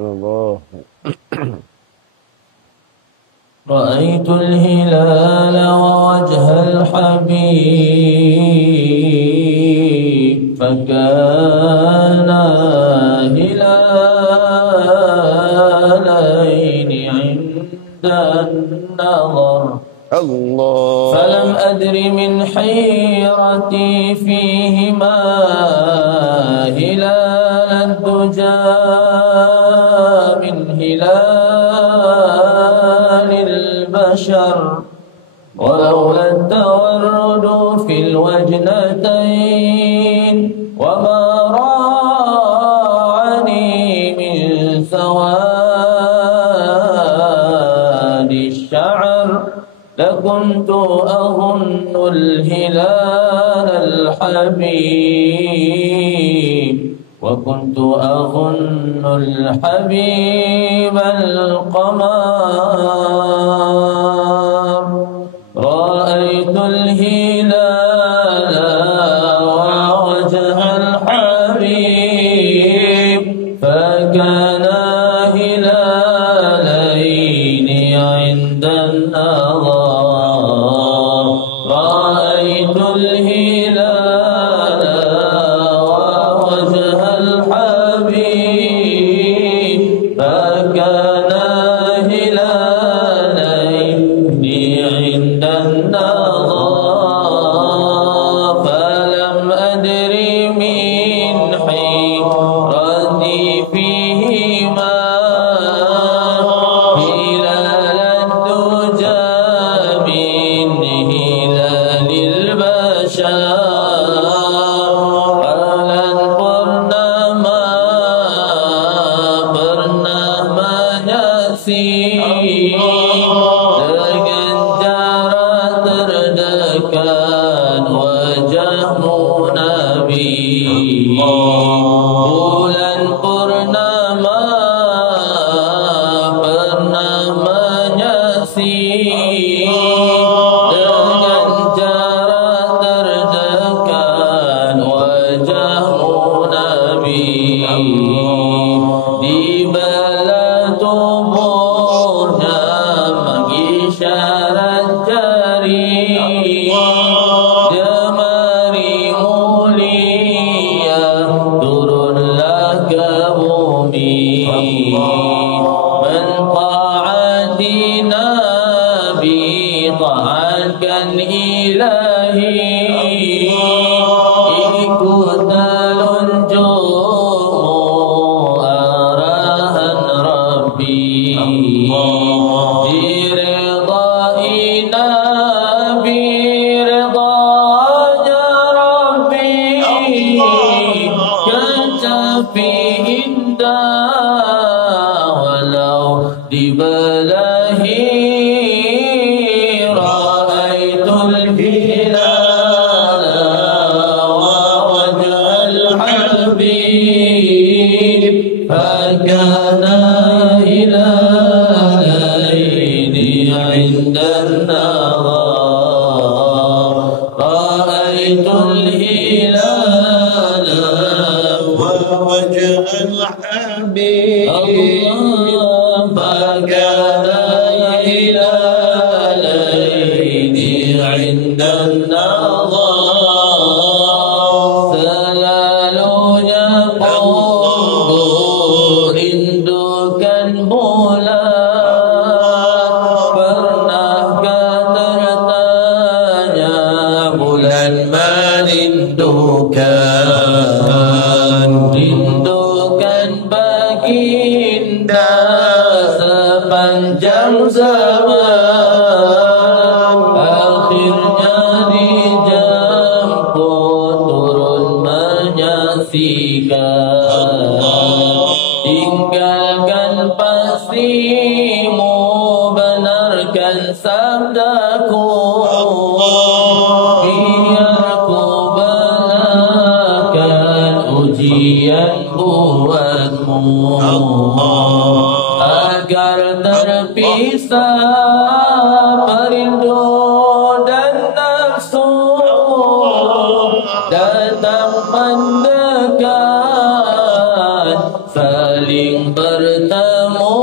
Allah. رأيت الهلال ووجه الحبيب فكان هلالين عند النظر الله. فلم أدر من حيرتي فيهما هلال الدجى من هلال البشر ولولا التورد في الوجنتين وما راعني من سواد الشعر لكنت أظن الهلال الحبيب وكنت أظن الحبيب القمر رأيت الهلال ووجه الحبيب فكان هلالين عند النظر رأيت الهلال ووجه الحبيب فكان هلالين عند النظر فلم أدر من حيرتي فيهما هلال الدجى من هلال البشر فلن قرنا ما ياسين dengan jarak terdekat wajahmu Nabi bulan purnama pernah menyaksi dengan jarak terdekat wajahmu Nabi di bala tubuhnya mengisyarat jari jemari mulia turunlah ke bumi man ta'ati nabi ta'atkan ilahi ikut telunjukmu arahan Rabbi diridai Nabi ridanya Rabbi kecapi indah walau dibelahi ra'aitul hilal wa wajhal habib fakana hilalain 'inda an-nazar ra'aitul hilal wa wajhal habib fakana hilalain 'inda an-nazar selalunya aku rindukan bulan pernahkah tertanya bulan rindukan baginda sepanjang zaman akhirnya dijemput turun menyaksikan tinggalkan pastimu benarkan sabdaku biar ku belakan ujian buatmu agar terpisah perindu dan nafsu dan tetap mendekat, saling bertemu.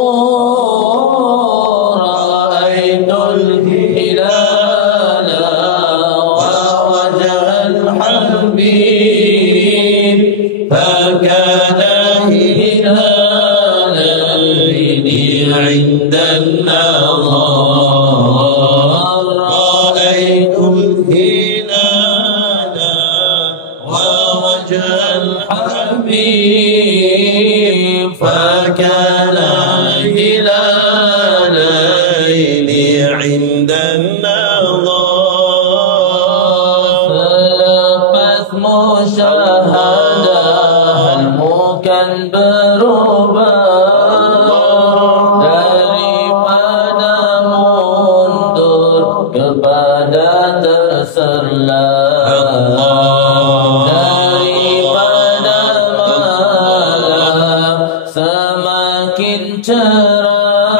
Ra'aitul hilala wa wajhal habib, fakana hilalaini 'inda an-nazar. Ra'aitul hilala wa wajhal habib, fakana hilalaini 'inda an-nazar. Selepas musyahadah bukan berubah, daripada mundur kepada terserlah, daripada malam semakin cerah,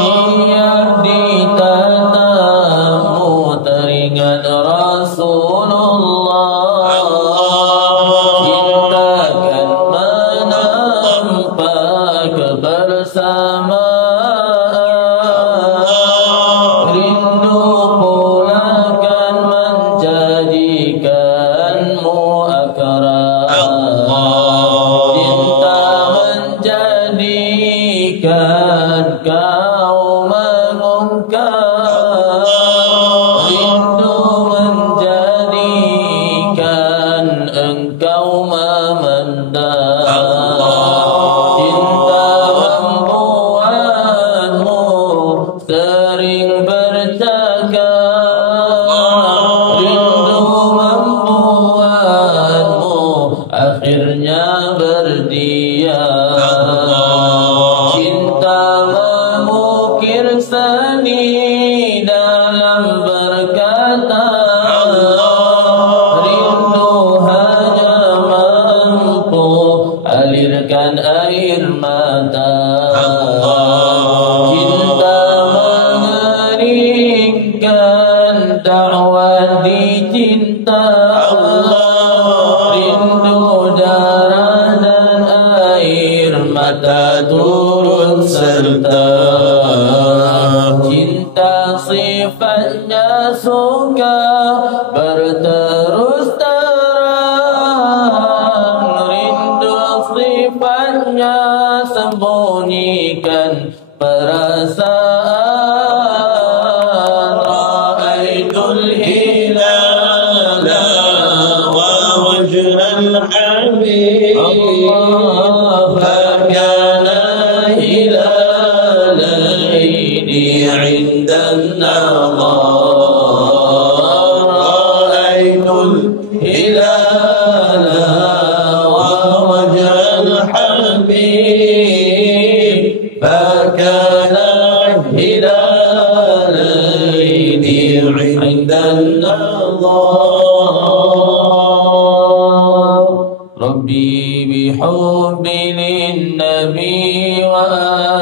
tiap ditatamu teringat Rasulullah. Kita akan menampak kebersamaan, rindu pula akan menjadikanmu akrab. Cinta menjadikan kau mengungkap, rindu menjadikan engkau memandang. Cinta membuatmu sering bercakap, rindu membuatmu akhirnya berdiam. Cinta mengukir seni dalam berkata, rindu hanya mampu alirkan air mata. Cinta mengeringkan dakwah dicinta, rindu darah dan air mata turut serta. Cinta sifatnya suka berterus terang, rindu sifatnya sembunyikan perasaan. Ra'aitul hilala wa wajhal habib, fakana hilalaini 'inda an-nazar. Ra'aitul hilala wa wajhal habib, fakana hilalaini 'inda an-nazar. Rabbi bihubbi lin-nabi wa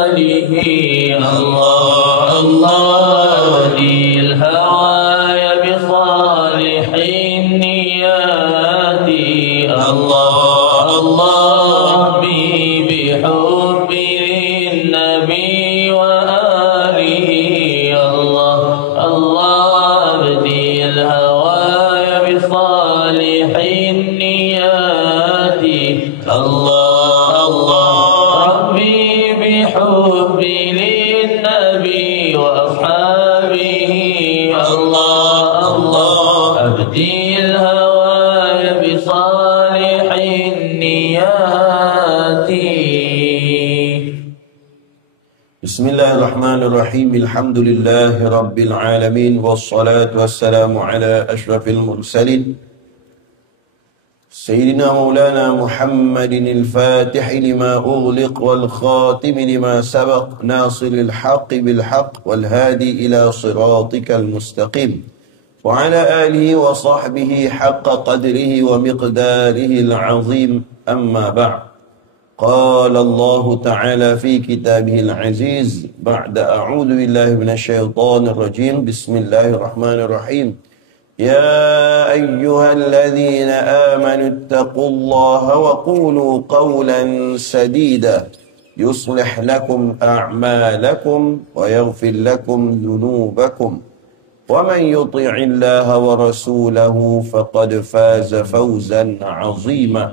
alihi, Allah Allah lil hawaya bi salihin niyati, Allah Allah Rabbi bihubbi lin-nabi wa alihi, Allah Allah lil hawaya bi salihin niyati, Allah Allah Rabbi bihubbi lin-nabi wa ashabihi, Allah Allah abdil hawaya bi salihin niyati. Bismillahirrahmanirrahim. Alhamdulillahi rabbil alamin, wassalatu wassalamu ala ashrafil mursalin, Sayyidina Maulana Muhammadin al-Fatih lima ughliq wal khatim lima sabaq, nasiril haqqi bil haqq wal hadi ila siratikal mustaqim, wa ala alihi wa sahbihi haqqa qadrihi wa miqdarihi al-azim. Amma ba'd. قال الله تعالى في كتابه العزيز بعد أعوذ بالله من الشيطان الرجيم بسم الله الرحمن الرحيم يا أيها الذين آمنوا اتقوا الله وقولوا قولا سديدا يصلح لكم أعمالكم ويغفر لكم ذنوبكم ومن يطع الله ورسوله فقد فاز فوزا عظيما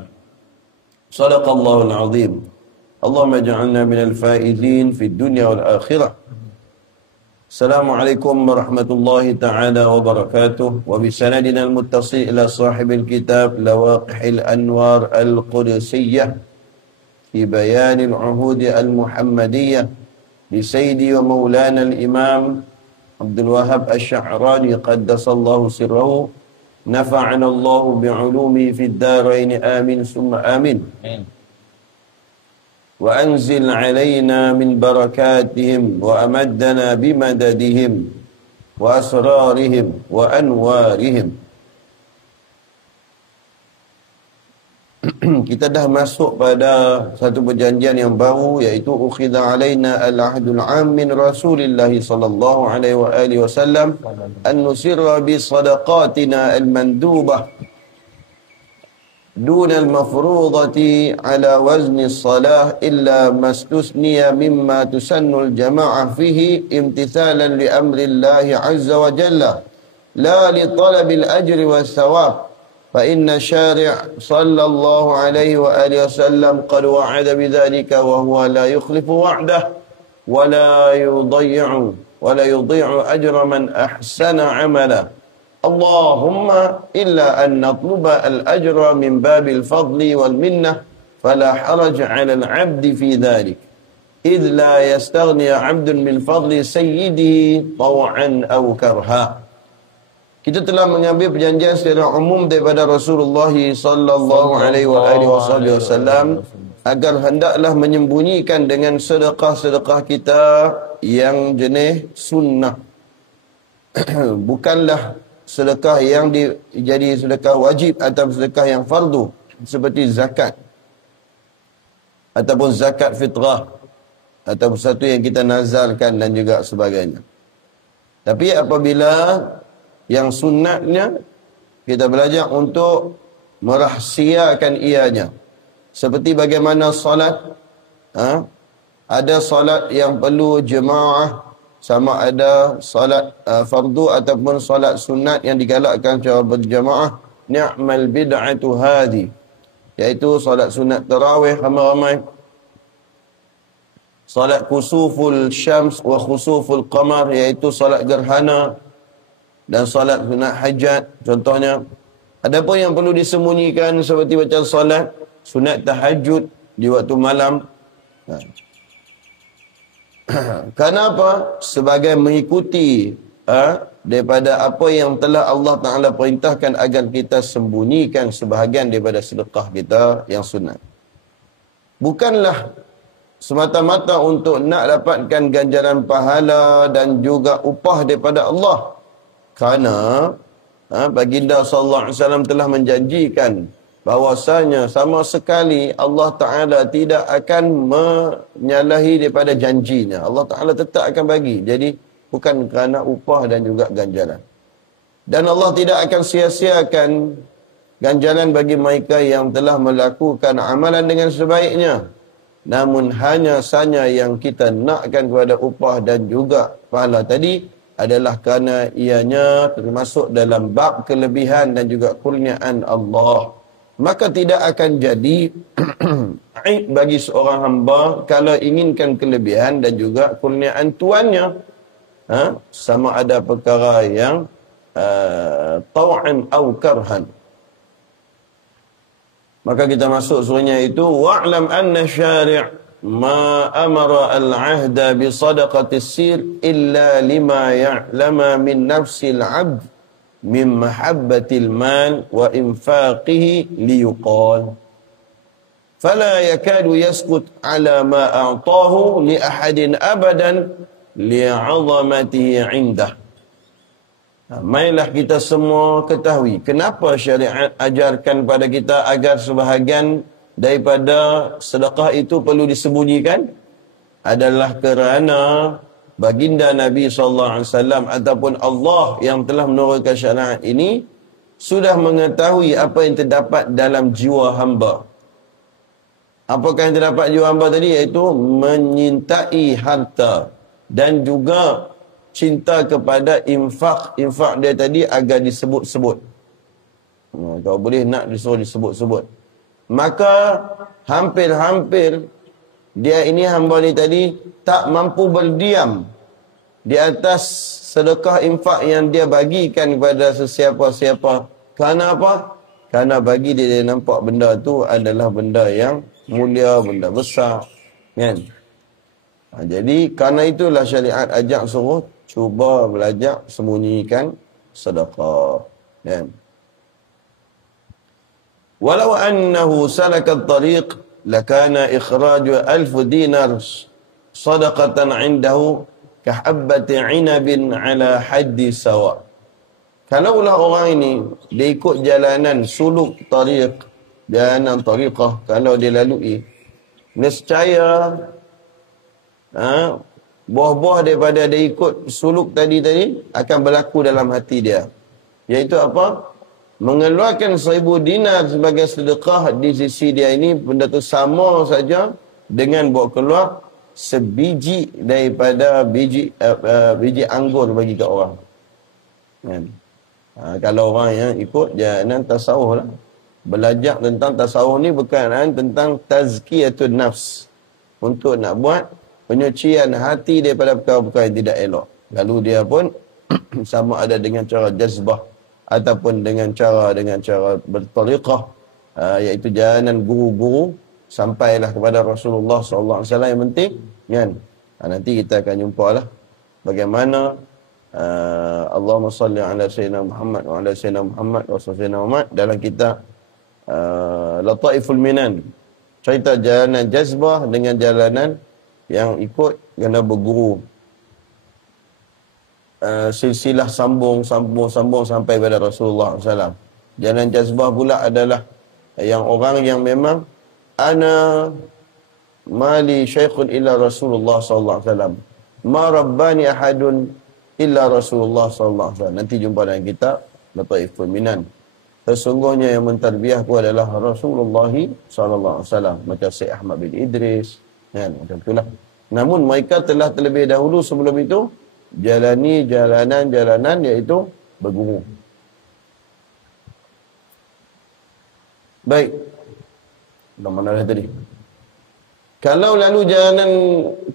صدق الله العظيم اللهم اجعلنا من الفائزين في الدنيا والآخرة. Assalamualaikum warahmatullahi ta'ala wabarakatuh. Wa bisanadina al-muttasil ila sahibil kitab Lawaqihil Anwar al-Qudsiyah fi bayanil uhudi al-Muhammadiyah li Sayyidi wa Maulana al-Imam Abdul Wahhab Asy-Sya'rani qaddasallahu sirrahu nafa'ana Allahu bi'ulumi fid darain amin summa amin. وأنزل علينا من بركاتهم وأمدنا بمددهم وأسرارهم وأنوارهم. Kita dah masuk pada satu perjanjian yang baru, iaitu ukhidha alaina al-ahdul 'am min Rasulillah sallallahu alaihi wa alihi wasallam an nusirra bi sadaqatina al-mandubah دون المفروضة على وزن الصلاة إلا ما استثني مما تسن الجماعة فيه امتثالا لأمر الله عز وجل لا لطلب الأجر والثواب فإن الشارع صلى الله عليه وآله وسلم قد وعد بذلك وهو لا يخلف وعده ولا يضيع أجر من أحسن عملا اللهم إلا أن نطلب الأجر من باب الفضل والمنة فلا حرج على العبد في ذلك إذ لا يستغني عبد من فضل سيده طوعا أو كرها. Kita telah mengambil perjanjian secara umum daripada Rasulullah sallallahu alaihi wasallam agar hendaklah menyembunyikan dengan sedekah-sedekah kita yang jenis sunnah. Bukanlah sedekah yang jadi sedekah wajib atau sedekah yang fardu seperti zakat ataupun zakat fitrah atau sesuatu yang kita nazarkan dan juga sebagainya. Tapi apabila yang sunnatnya kita belajar untuk merahsiakan ianya, seperti bagaimana solat, ada solat yang perlu jemaah, sama ada solat fardu ataupun solat sunat yang digalakkan secara berjamaah, ni'mal bid'atu hadhi, iaitu solat sunat tarawih ramai-ramai, solat khusuful syams wa khusuful qamar, iaitu solat gerhana, dan solat sunat hajat contohnya. Adapun yang perlu disembunyikan seperti macam solat sunat tahajud di waktu malam. Kenapa? Sebagai mengikuti daripada apa yang telah Allah Ta'ala perintahkan agar kita sembunyikan sebahagian daripada sedekah kita yang sunat. Bukanlah semata-mata untuk nak dapatkan ganjaran pahala dan juga upah daripada Allah. Kerana baginda sallallahu alaihi wasallam telah menjanjikan bahwasanya sama sekali Allah Ta'ala tidak akan menyalahi daripada janjinya. Allah Ta'ala tetap akan bagi. Jadi bukan kerana upah dan juga ganjaran. Dan Allah tidak akan sia-siakan ganjaran bagi mereka yang telah melakukan amalan dengan sebaiknya. Namun hanya saja yang kita nakkan kepada upah dan juga pahala tadi adalah kerana ianya termasuk dalam bab kelebihan dan juga kurniaan Allah. Maka tidak akan jadi aib bagi seorang hamba kalau inginkan kelebihan dan juga kurniaan tuannya. Sama ada perkara yang taw'an atau karhan. Maka kita masuk surahnya itu, wa'lam anna syari' ma amara al-ahda bi sadaqatis sir illa lima ya'lama min nafsil 'abd min mahabbatil mal wa infaqihi liyuqal fala yakadu yaskut ala ma a'tahu li ahadin abadan li'azamatihi 'indah. Mailah kita semua ketahui kenapa syariat ajarkan pada kita agar sebahagian daripada sedekah itu perlu disembunyikan, adalah kerana baginda Nabi SAW ataupun Allah yang telah menurunkan syariat ini sudah mengetahui apa yang terdapat dalam jiwa hamba. Apakah yang terdapat jiwa hamba tadi? Iaitu menyintai harta dan juga cinta kepada infak dia tadi agar disebut-sebut. Kalau boleh nak disuruh disebut-sebut. Maka hampir-hampir dia ini, hamba ni tadi, tak mampu berdiam di atas sedekah infak yang dia bagikan kepada sesiapa-siapa. Kerana apa? Kerana bagi dia nampak benda tu adalah benda yang mulia, benda besar. Kan? Jadi kerana itulah syariat ajak suruh cuba belajar sembunyikan sedekah. Kan? Walau annahu salaka at-tariq lakana ikhraju 1000 dinar sadaqatan 'indahu kahabbati 'inabin 'ala haddi sawa. Kalaulah orang ini dia ikut jalanan suluk tariq, jalanan tariqah, kalau dia lalui, nescaya buah-buah daripada dia ikut suluk tadi akan berlaku dalam hati dia. Iaitu apa? Mengeluarkan 1000 dinar sebagai sedekah di sisi dia ini, benda tu sama saja dengan bawa keluar sebiji daripada biji anggur bagi ke orang. Kan? Kalau orang yang ikut jalanan tasawuf lah. Belajar tentang tasawuf ni berkenaan tentang tazkiyatun nafs. Untuk nak buat penyucian hati daripada perkara-perkara yang tidak elok. Lalu dia pun sama ada dengan cara jazbah ataupun dengan cara bertariqah, iaitu jalanan guru-guru sampailah kepada Rasulullah SAW yang penting, kan? Nanti kita akan jumpalah bagaimana Allahumma salli ala sayyidina Muhammad wa ala sayyidina Muhammad wa sayyidina Muhammad dalam kitab Lataiful Minan, cerita jalanan jazbah dengan jalanan yang ikut kena berguru, silsilah sambung sampai pada Rasulullah SAW. Jalan jazbah pula adalah yang orang yang memang ana mali syaikhun illa Rasulullah SAW, ma rabbani ahadun illa Rasulullah SAW. Nanti jumpa dalam kitab Lataiful Minan. Sesungguhnya yang mentarbiahku adalah Rasulullah SAW, macam Syekh Ahmad bin Idris, kan? Macam itulah. Namun mereka telah terlebih dahulu sebelum itu jalani jalanan iaitu berguru. Baik. Dah mana dah tadi? Kalau lalu jalanan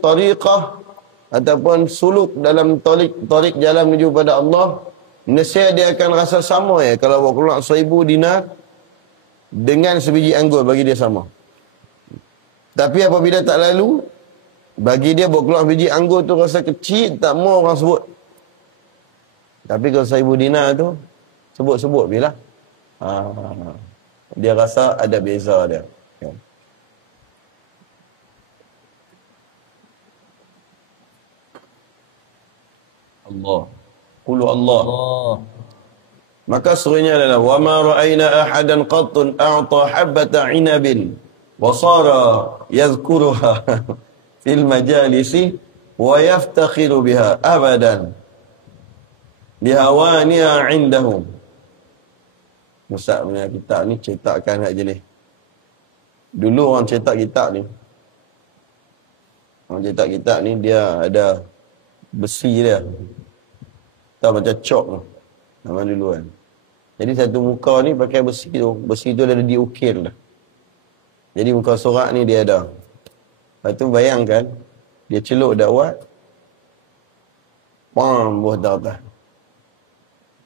tariqah ataupun suluk dalam tarik jalan menuju pada Allah, nescaya dia akan rasa sama ya kalau bawa keluar 1000 dinar dengan sebiji anggur, bagi dia sama. Tapi apabila tak lalu, bagi dia bawa keluar biji anggur tu rasa kecil, tak mau orang sebut. Tapi kalau 1000 dinar tu, sebut-sebut bila. Dia rasa ada beza dia. Kan? Allah. Qulu Allah. Maka serunya adalah wa ma ra'ayna ahadan qattun a'ta habbata 'inabin wa sara yadhkuruha fil majalisi wa yaftakhiru biha abadan lihawaniha 'indahum. Ustaz punya kitab ni cetakkan hak jenis. Dulu orang cetak kitab ni, dia ada besi dia. Tahu macam cok tu. Zaman dulu kan. Jadi satu muka ni pakai besi tu. Besi tu dah diukir dah. Jadi muka surat ni dia ada. Lepas tu bayangkan, dia celuk dakwat, pam, buah atas.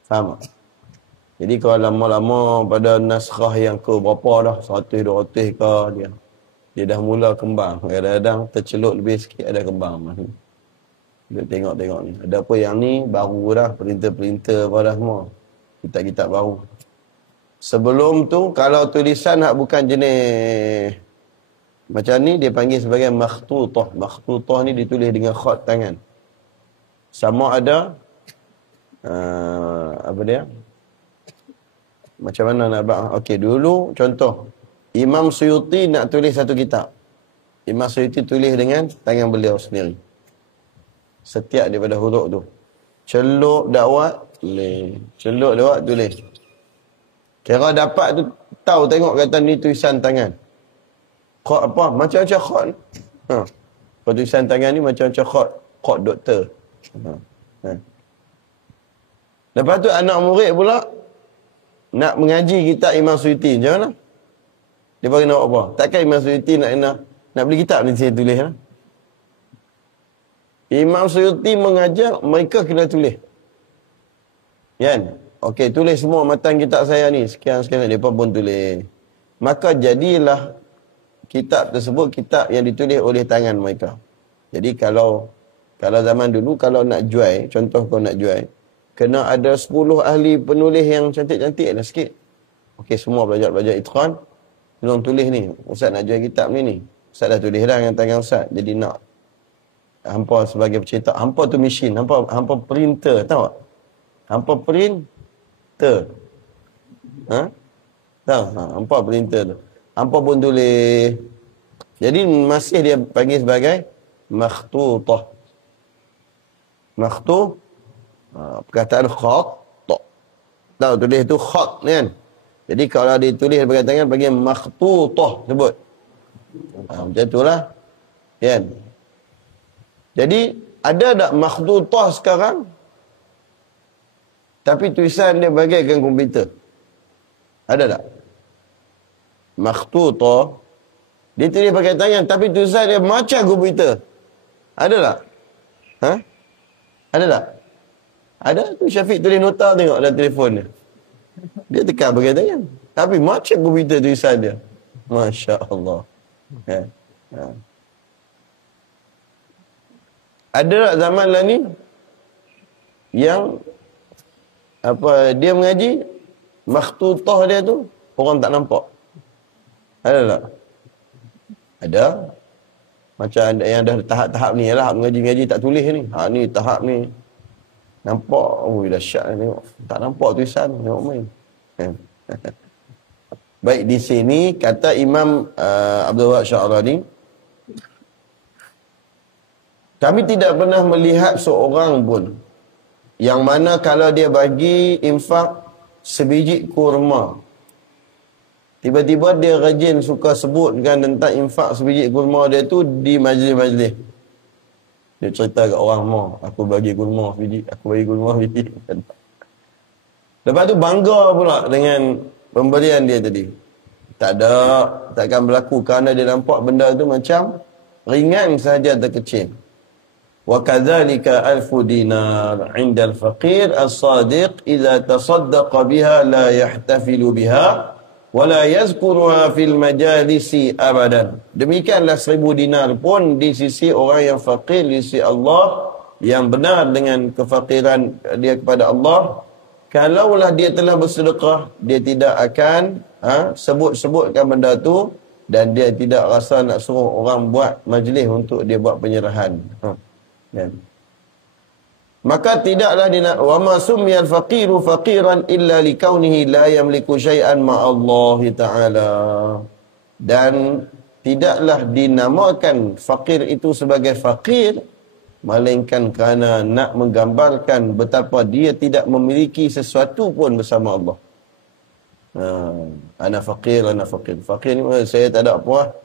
Faham tak? Jadi kalau lama-lama pada naskah yang ke berapa dah, 100-200 ke, dia dah mula kembang. Kadang-kadang terceluk lebih sikit ada kembang. Dia tengok-tengok ni. Ada apa yang ni baru dah, perinter-perinter apa dah semua. Kitab-kitab baru. Sebelum tu, kalau tulisan hak bukan jenis macam ni, dia panggil sebagai makhtutah. Makhtutah ni ditulis dengan khat tangan. Sama ada, apa dia? Macam mana nak buat? Okey, dulu contoh. Imam Suyuti nak tulis satu kitab. Imam Suyuti tulis dengan tangan beliau sendiri. Setiap daripada huruf tu. Celuk dakwat, tulis. Celuk dakwat, tulis. Kira dapat tu, tahu tengok kata ni tulisan tangan. Khot apa? Macam-macam khot. Kalau tulisan tangan ni macam-macam khot. Khot doktor. Lepas tu anak murid pula nak mengaji kitab Imam Suyuti. Macam mana? Dia bagi nak apa? Takkan Imam Suyuti nak beli kitab ni saya tulis lah. Imam Suyuti mengajar, mereka kena tulis. Kan? Okey, tulis semua matan kitab saya ni. Sekian-sekian, mereka pun tulis. Maka jadilah kitab tersebut kitab yang ditulis oleh tangan mereka. Jadi kalau zaman dulu, kalau nak jual, contoh kalau nak jual, kena ada 10 ahli penulis yang cantik-cantik lah sikit. Okey, semua belajar itqan. Tolong tulis ni. Ustaz nak jual kitab ni. Ustaz dah tulis dah dengan tangan Ustaz. Jadi nak hampa sebagai pencetak. Hampa tu mesin. Hampa printer. Tahu tak? Hampa printer. Tahu? Hampa printer tu. Hampa pun tulis. Jadi masih dia panggil sebagai makhtutah. Perkataan khat. Tahu tulis tu khat ni kan? Jadi kalau ditulis pakai tangan panggil makhtutah sebut. Macam itulah. Kan? Jadi ada tak makhtutah sekarang? Tapi tulisan dia bagaikan komputer. Ada tak? Makhtutah dia tulis pakai tangan tapi tulisan dia macam komputer. Ada tak? Ada tak? Ada tu Syafiq tulis nota tengok dalam telefon dia. Dia tekan pakai tangan. Tapi macam komputer tulisan dia. Masya Allah. Ada tak zaman lah ni yang dia mengaji makhtutah dia tu orang tak nampak? Ada tak? Ada. Macam ada yang dah tahap-tahap ni lah mengaji-mengaji tak tulis ni. Ni tahap ni. Nampak, dahsyat tengok. Tak nampak tulisan, tengok main. Baik, di sini kata Imam Abdul Wahab Sya'rani, kami tidak pernah melihat seorang pun yang mana kalau dia bagi infak sebiji kurma, tiba-tiba dia rajin suka sebutkan tentang infak sebiji kurma dia tu di majlis-majlis. Dia cerita kat orang, aku bagi kurma sebiji, aku bagi kurma sebiji. Lepas tu bangga pula dengan pemberian dia tadi. Tak ada, takkan berlaku kerana dia nampak benda tu macam ringan sahaja terkecil. Wa kadzalika alfu dinar 'inda al-faqir as-sadiq idza tasaddaqa biha la yahtafilu biha wa la yazkuruha fil majalisi abadan. Demikianlah 1000 dinar pun di sisi orang yang fakir, di sisi Allah yang benar dengan kefakiran dia kepada Allah, kalaulah dia telah bersedekah, dia tidak akan sebut-sebutkan benda tu dan dia tidak rasa nak suruh orang buat majlis untuk dia buat penyerahan. Maka tidaklah wa ma sumiyal faqiru faqiran illa likaunihi la yamliku syai'an ma'allahi ta'ala. Dan tidaklah dinamakan fakir itu sebagai fakir melainkan kerana nak menggambarkan betapa dia tidak memiliki sesuatu pun bersama Allah. Ana fakir. Fakir ni saya tak ada apa.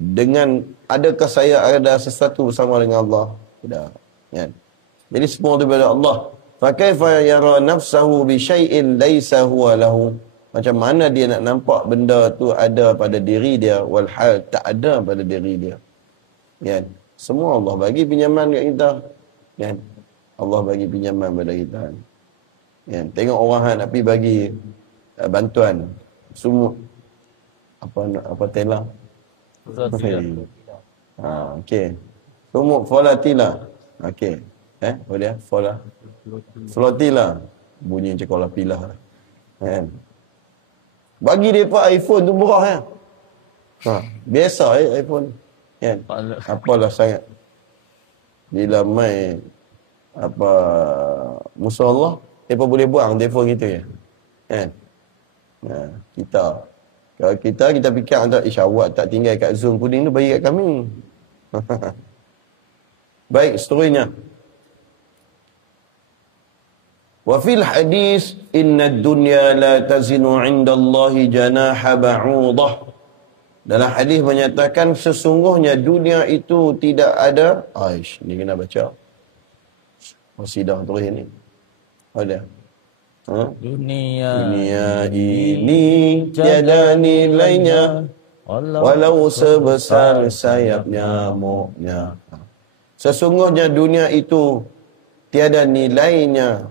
Dengan adakah saya ada sesuatu bersama dengan Allah? Tidak. Ya. Jadi semua itu daripada Allah. Fa kaifa yara nafsahu bi syai'in laysa huwa lahu? Macam mana dia nak nampak benda tu ada pada diri dia walhal tak ada pada diri dia. Ya. Semua Allah bagi pinjaman kat kita. Ya. Allah bagi pinjaman pada kita. Ya. Tengok orang nak pergi bagi bantuan sumut apa tela. Okey. Sumut volatila. Okey. Boleh flotila. Bunyi macam kola pilah. Kan? Bagi depa iPhone tu murah ya. Biasa iPhone. Kan? Apalah sangat. Bila mai musuh Allah, depa boleh buang telefon kita ya. Kan? Kalau kita fikir awak tak tinggal kat Zoom kuning tu bagi kat kami. Baik, seterusnya. Wa fil hadis inna dunya la tazinu 'inda Allah janaha ba'udah. Dalam hadis menyatakan sesungguhnya dunia itu tidak ada. Aish, ni kena baca. Qasidah terus ni. Ada. Dunia ini tiada nilainya walau sebesar sayap nyamuknya. Sesungguhnya dunia itu tiada nilainya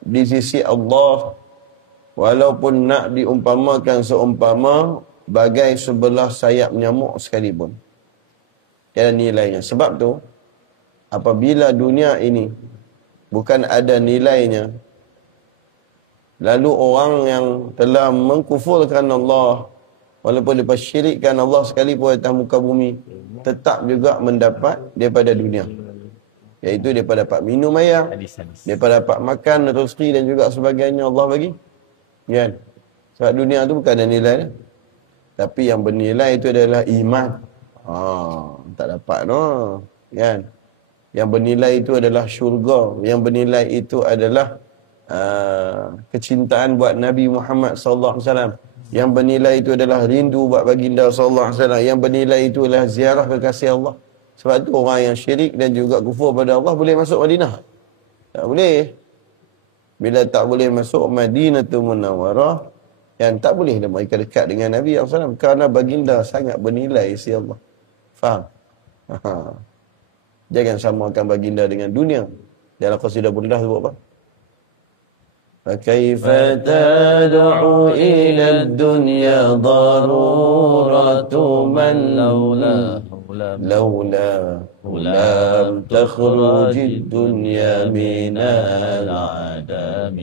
di sisi Allah, walaupun nak diumpamakan seumpama bagai sebelah sayap nyamuk sekalipun. Tiada nilainya. Sebab tu, apabila dunia ini bukan ada nilainya, lalu orang yang telah mengkufurkan Allah, walaupun dia syirikkan Allah sekalipun atas muka bumi, tetap juga mendapat daripada dunia. Iaitu daripada dapat minum air, daripada dapat makan, rezeki dan juga sebagainya Allah bagi. Kan? Sebab dunia tu bukan ada nilai dia. Tapi yang bernilai itu adalah iman. Tak dapat no. Kan? Yang bernilai itu adalah syurga. Yang bernilai itu adalah kecintaan buat Nabi Muhammad sallallahu alaihi wasallam. Yang bernilai itu adalah rindu buat baginda sallallahu alaihi wasallam. Yang bernilai itu adalah ziarah kekasih Allah. Sebab tu orang yang syirik dan juga kufur pada Allah boleh masuk Madinah. Tak boleh. Bila tak boleh masuk Madinatul Munawwarah, yang tak boleh dah mereka dekat dengan Nabi SAW. Kerana baginda sangat bernilai isi Allah. Faham? Jangan samakan baginda dengan dunia. Dalam qasidah Burdah sebut apa? فَكَيْفَ تَدْعُو إِلَى الدُّنْيَا ضَرُورَةُ مَنْ لولا لم تخرج الدنيا من العدم.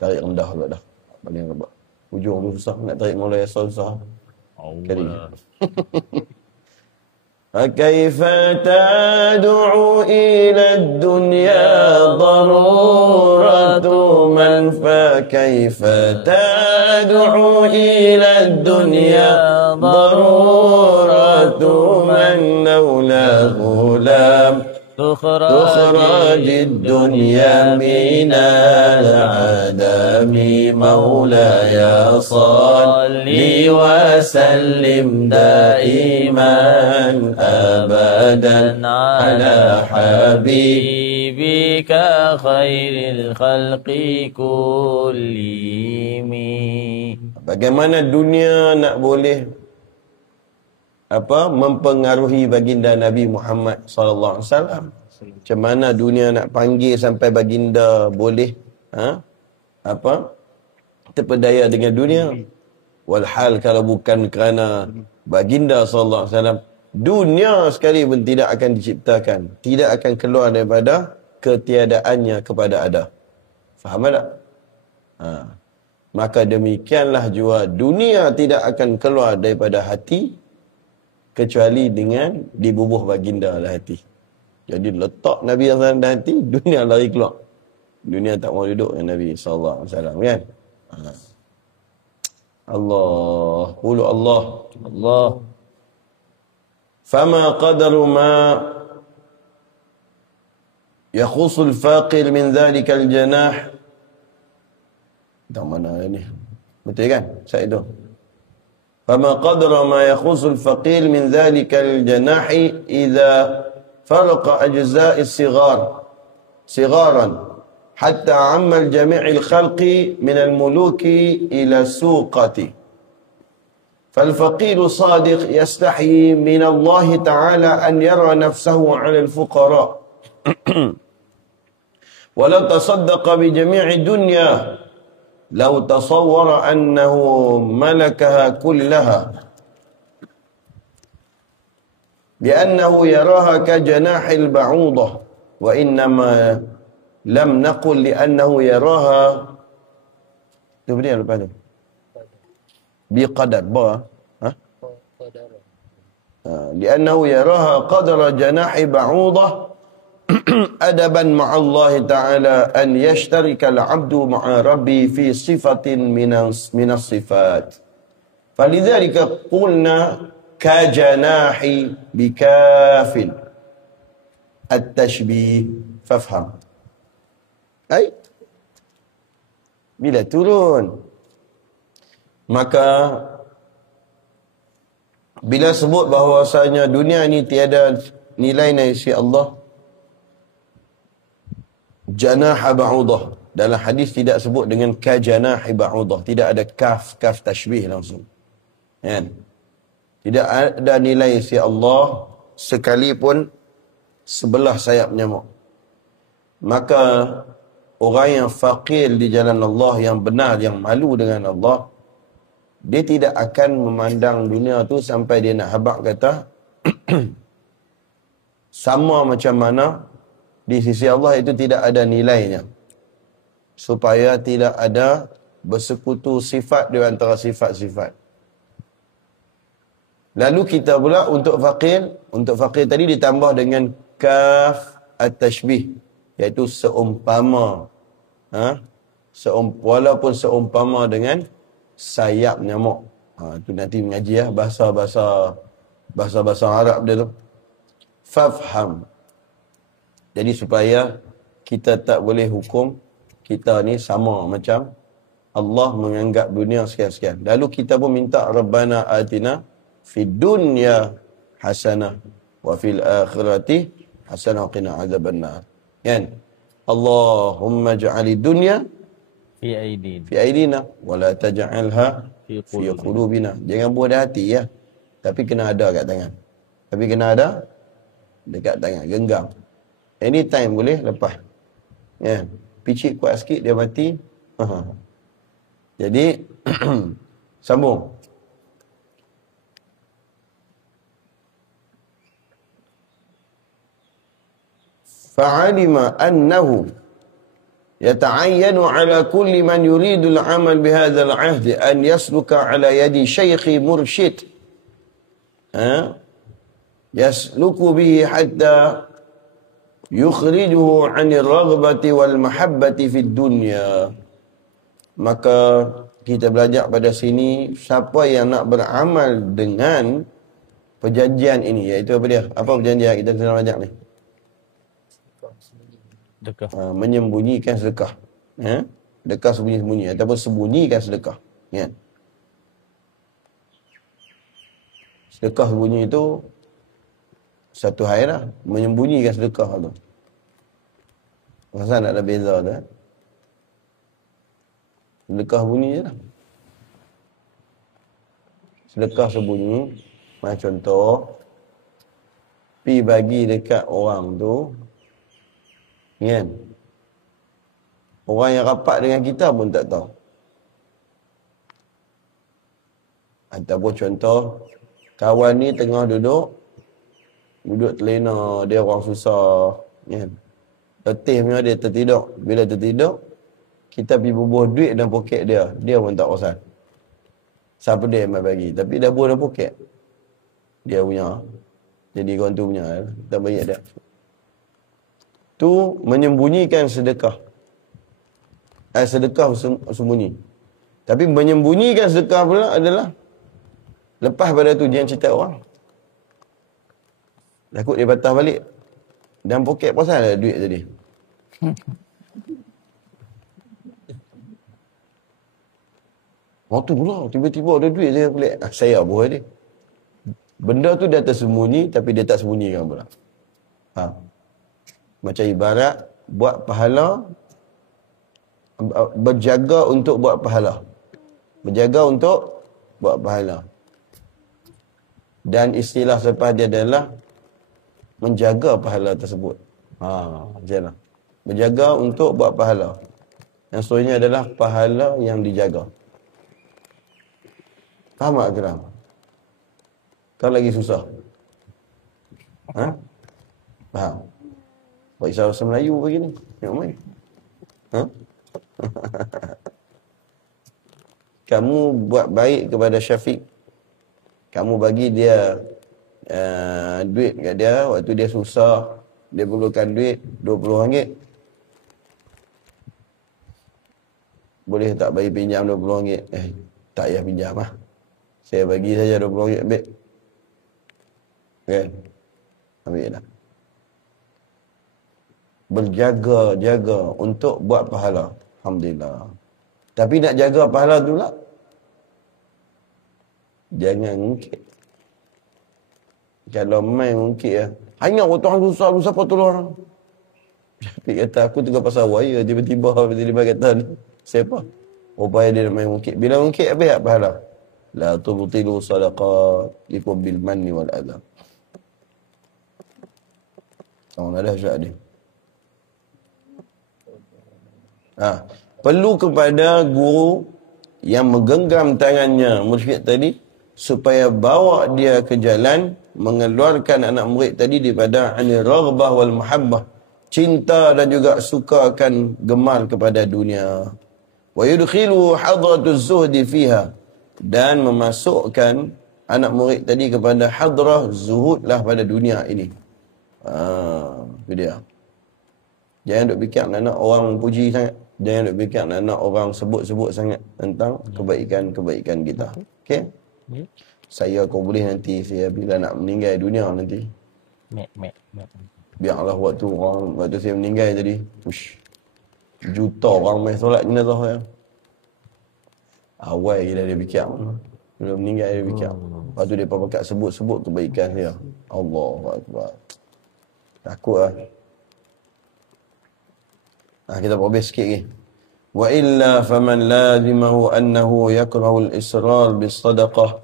Tarik rendah pula dah. Paling rebak. Hujung tu susah. Nak tarik mulai asal susah. Kali. فكيف تدعو إلى الدنيا ضرورة من فكيف تدعو إلى الدنيا ضرورة من لوله لم تخرج الدنيا من العدم. مولاي صل وسلم دائما أبدا على حبيبك خير الخلق كلهم. Bagaimana dunia nak boleh mempengaruhi baginda Nabi Muhammad sallallahu alaihi wasallam? Macam mana dunia nak panggil sampai baginda boleh terpedaya dengan dunia? Walhal kalau bukan kerana baginda sallallahu alaihi wasallam, dunia sekali pun tidak akan diciptakan, tidak akan keluar daripada ketiadaannya kepada ada. Faham tak? Maka demikianlah jua dunia tidak akan keluar daripada hati kecuali dengan dibubuh baginda dalam hati. Jadi letak Nabi SAW dalam hati, dunia lari keluar. Dunia tak mau duduk dengan Nabi SAW, kan? Allah, qulu Allah. Allah. Fama qadaru ma yakhusul faqir min dhalikal janah. Dah mana ni? Betul kan? Saya itu. فما قدر ما يخص الفقير من ذلك الجناح إذا فرق أجزاء صغارا حتى عم الجميع الخلق من الملوك إلى السوقة. فالفقير الصادق يستحي من الله تعالى أن يرى نفسه على الفقراء ولو تصدق بجميع الدنيا لو تصور أنه ملكها كلها لأنه يراها كجناح البعوضة وإنما لم نقل لأنه يراها بقدر لأنه يراها قدر جناح بعوضة أدبا مع الله تعالى أن يشترك العبد مع ربي في صفة من الصفات. فلذلك قلنا كجناح بكاف التشبيه. فافهم. أي Bila turun. Maka bila sebut bahawasanya dunia ni tiada nilai dari sisi Allah, janaha ba'udah. Dalam hadis tidak sebut dengan kajanahi ba'udah. Tidak ada kaf tashbih langsung. Kan? Tidak ada nilai sisi Allah sekalipun sebelah sayap nyamuk. Maka orang yang faqir di jalan Allah, yang benar, yang malu dengan Allah, dia tidak akan memandang dunia tu sampai dia nak habaq kata sama macam mana di sisi Allah itu tidak ada nilainya. Supaya tidak ada bersekutu sifat di antara sifat-sifat. Lalu kita pula untuk fakir tadi ditambah dengan kaf at-tashbih, iaitu seumpama. Walaupun seumpama dengan sayap nyamuk. Tu nanti mengaji bahasa Arab dia tu. Fafham. Jadi supaya kita tak boleh hukum kita ni sama macam Allah menganggap dunia sekian-sekian. Lalu kita pun minta Rabbana atina fid dunya hasanah wa fil akhirati hasanah wa qina azabannar. Kan? Allahumma ja'alid dunya fi aidina wa la taj'alha fi qulubina. Jangan buat hati ya. Tapi kena ada kat tangan. Tapi kena ada dekat tangan, genggam. Anytime boleh lepas. Ya. Picit kuat sikit dia mati. Jadi sambung. Fa'alima annahu yata'ayyanu ala kulli man yuridu al-amal bihadha al-'ahd an yasluka ala yadi shaykhi mursyid. Yasluku bihi hatta yukhrijuhu 'anil raghbati wal mahabbati fid dunya. Maka kita belajar pada sini, siapa yang nak beramal dengan perjanjian ini, iaitu apa dia? Apa perjanjian kita sedang belajar ni? Menyembunyikan sedekah. Sedekah sembunyi-sembunyi ataupun sembunyikan sedekah. Ya. Sedekah sembunyi itu satu hal lah. Menyembunyikan sedekah tu. Rasa tak ada beza tu. Sedekah sembunyi je lah. Sedekah sembunyi, macam contoh, pi bagi dekat orang tu, kan? Orang yang rapat dengan kita pun tak tahu. Ataupun contoh, kawan ni tengah duduk terlena, dia orang susah, kan? Letih punya dia tertidur. Bila tertidur, kita pergi bubuh duit dalam poket dia. Dia pun tak perasan. Siapa dia yang bagi. Tapi dah bubuh dalam poket. Dia punya. Jadi kawan tu punya. Kita bagi dia. Tu menyembunyikan sedekah. Sedekah sembunyi. Tapi menyembunyikan sedekah pula adalah lepas pada tu jangan cerita orang. Takut dia patah balik. Dalam poket pasal ada duit tadi. Waktu pula tiba-tiba ada duit saya pelik. Saya buat dia. Benda tu dia tersembunyi tapi dia tak sembunyikan pula. Macam ibarat buat pahala, berjaga untuk buat pahala. Berjaga untuk buat pahala. Dan istilah selepas dia adalah menjaga pahala tersebut. Macam berjaga untuk buat pahala. Yang seterusnya adalah pahala yang dijaga. Faham tak Akram? Kau lagi susah. Faham? Buat isah bahasa Melayu begini. Tengok main. Kamu buat baik kepada Syafiq. Kamu bagi dia duit kat dia waktu dia susah, dia perlukan duit RM20. Boleh tak bagi pinjam RM20? Tak payah pinjam lah. Saya bagi saja RM20, ambil. Kan? Ambil dah. Berjaga-jaga untuk buat pahala. Alhamdulillah. Tapi nak jaga pahala tu pula, jangan ngungkit. Kalau main ngungkit ya, hanya orang susah, lu siapa tolong orang? Tapi kata aku tengah pasal waya, tiba-tiba kata ni, siapa? Upaya dia main ngungkit. Bila ngungkit habis tak pahala? La tubtilu sadaqatikum bil manni wal adha. Orang ada syak dia. Perlu kepada guru yang menggenggam tangannya mursyid tadi supaya bawa dia ke jalan, mengeluarkan anak murid tadi daripada anil raghbah wal muhabbah, cinta dan juga suka akan gemar kepada dunia. Wa yudkhilu hadratuz zuhdi fiha, dan memasukkan anak murid tadi kepada hadrah zuhudlah pada dunia ini. Itu dia. Jangan duk fikir nak orang puji sangat. Jangan duk fikir nak orang sebut-sebut sangat tentang kebaikan-kebaikan kita. Okey? Saya kau boleh nanti, saya bila nak meninggal dunia nanti. Biarlah waktu saya meninggal tadi. Juta orang main solat jenazah saya. Awal gila dia fikir. Bila meninggal dia fikir. Lepas tu dia pakat sebut-sebut kebaikan dia. Allahu Akbar. Takut lah. Kita progress sikit lagi. Wa illa faman lazimahu annahu yakrahu al-israr bis-sadaqah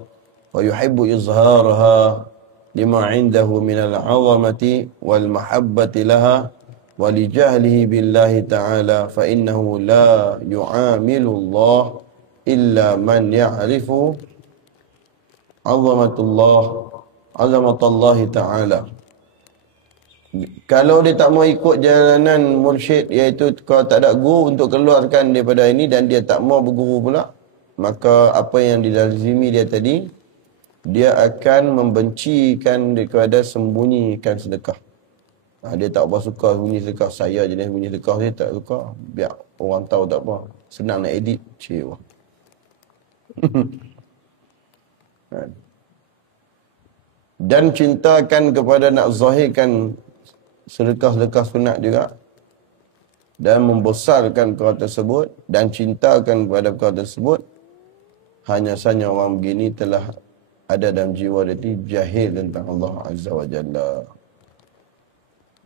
wa yuhibbu izharaha lima 'indahu min al-'azamati wal mahabbati laha wa li jahlihi billahi ta'ala fa innahu la yu'amilu Allah illa man ya'rifu 'azamatallahi ta'ala. Kalau dia tak mau ikut jalanan mursyid, iaitu kalau tak ada guru untuk keluarkan daripada ini dan dia tak mau berguru pula, maka apa yang dilazimi dia tadi, dia akan membencikan daripada sembunyikan sedekah. Dia tak apa suka sembunyi sedekah. Saya jenis sembunyi sedekah, dia tak suka. Biar orang tahu tak apa. Senang nak edit. Cewa. Dan cintakan kepada nak zahirkan sedekah-sedekah sunat juga, dan membesarkan perkara tersebut dan cintakan kepada perkara tersebut, hanya saja orang begini telah ada dalam jiwa dia jahil tentang Allah Azza wa Jalla.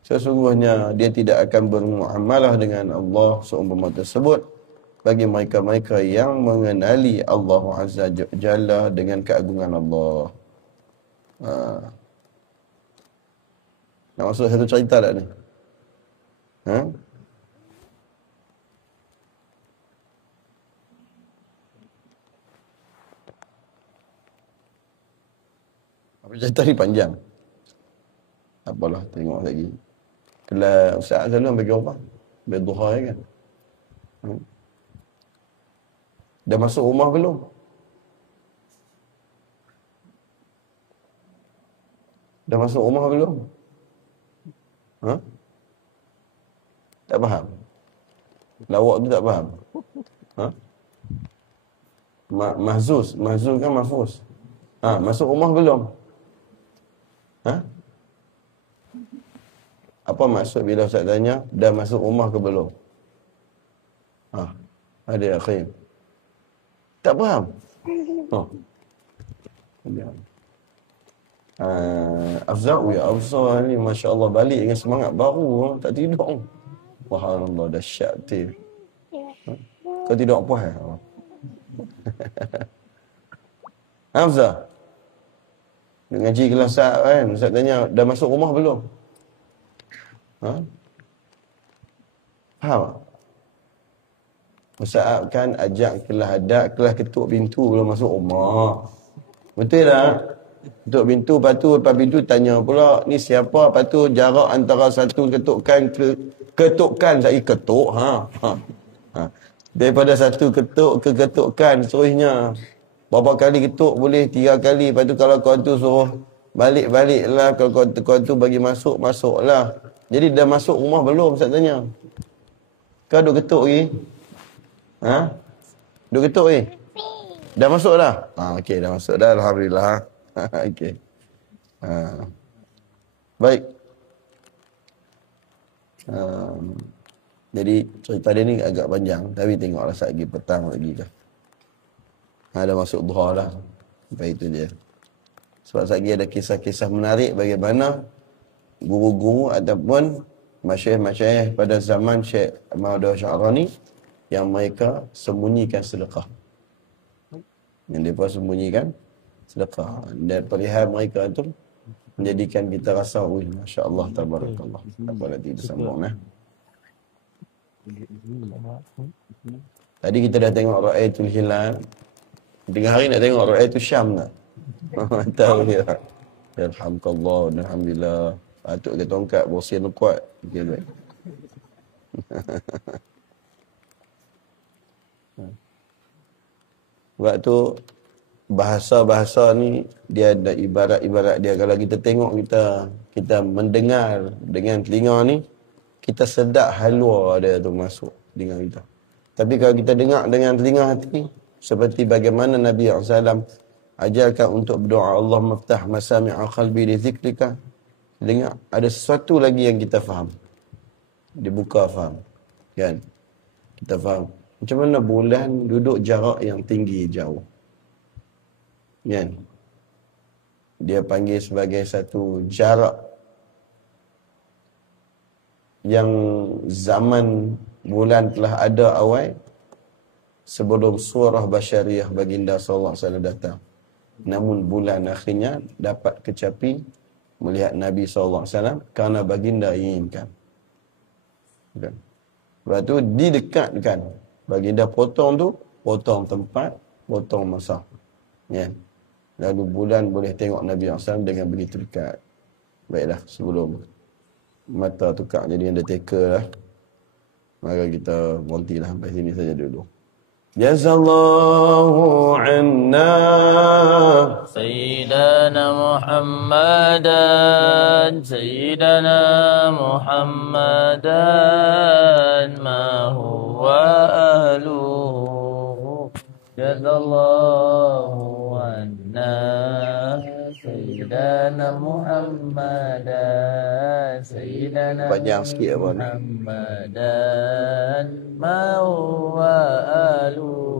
Sesungguhnya dia tidak akan bermuamalah dengan Allah seumpama tersebut bagi mereka-mereka yang mengenali Allah Azza wa Jalla dengan keagungan Allah. Nak masuk satu cerita tak ni? Apa cerita ni panjang. Apalah, tengok lagi. Kelas Ustaz selalu bagi apa? Bagi duha kan? Dah masuk rumah belum? Dah masuk rumah belum? Tak faham? Lawak tu tak faham? Mahzuz kan mahfuz. Masuk rumah belum? Apa maksud bila Ustaz tanya, dah masuk rumah ke belum? Ada akhir. Tak faham? Afzal ni Masya Allah balik dengan semangat baru, tak tidur. Subhanallah, dahsyat betul. Kau tidur apa? Afzal nak ngaji kelas Ustaz kan, Ustaz tanya dah masuk rumah belum? Faham tak? Ustaz kan ajak kelas adat, kelas ketuk pintu belum masuk rumah. Betul tak? Ketuk pintu, lepas pintu tanya pula, ni siapa? Lepas tu jarak antara satu ketukan ke ketukan, saya ketuk, daripada satu ketuk ke ketukan, seterusnya. Berapa kali ketuk boleh? 3 kali. Lepas tu kalau kau tu suruh balik-balik lah, kalau kau tu bagi masuk, masuklah. Jadi dah masuk rumah belum? Ustaz tanya. Kau duk ketuk lagi? Duk ketuk lagi? Dah masuk dah? Okey, dah masuk dah. Alhamdulillah. Okey. Baik. Jadi cerita dia ni agak panjang, tapi tengoklah lagi petang lagi ke. Ada masuk duha dah. Sampai itu dia. Sebab lagi ada kisah-kisah menarik bagaimana guru-guru ataupun masyayikh-masyayikh pada zaman Syekh Ahmad Syarani yang mereka sembunyikan sedekah. Yang mereka sembunyikan sedekah. Dan perihal mereka itu menjadikan kita rasa, Masya Allah, tabarakallah. Apa nanti kita sambung Tadi kita dah tengok Ra'aitul Hilal. Tengah hari nak tengok Ra'aitul Syam tak? Tahu ya. Alhamdulillah, alhamdulillah. Patut ke tongkat borsin kuat. Okey baik. Sebab tu bahasa-bahasa ni dia ada ibarat-ibarat dia. Kalau kita tengok, kita mendengar dengan telinga ni, kita sedap halwa dia tu masuk telinga kita. Tapi kalau kita dengar dengan telinga hati, seperti bagaimana Nabi SAW ajarkan untuk berdoa, Allah maftah masami'a qalbi li zikrika. Dengar, ada sesuatu lagi yang kita faham. Dibuka faham. Kan? Kita faham. Macam mana bulan duduk jarak yang tinggi jauh. Kan? Dia panggil sebagai satu jarak yang zaman bulan telah ada awal sebelum surah Basyariyah baginda sallallahu alaihi wasallam datang. Namun bulan akhirnya dapat kecapi melihat Nabi sallallahu alaihi wasallam kerana baginda inginkan. Kan? Lepas tu didekatkan. Baginda potong tempat, potong masa. Ya. Lalu bulan boleh tengok Nabi SAW dengan begitu dekat. Baiklah, sebelum mata tukar jadi undertaker lah, maka kita berhentilah sampai sini saja dulu. Jazallahu anna Sayyidana Muhammadan ma huwa ahluhu. Jazallahu anna Sayyidana Muhammadan panjang sikit apa ni? Muhammadan ma huwa ahluhu.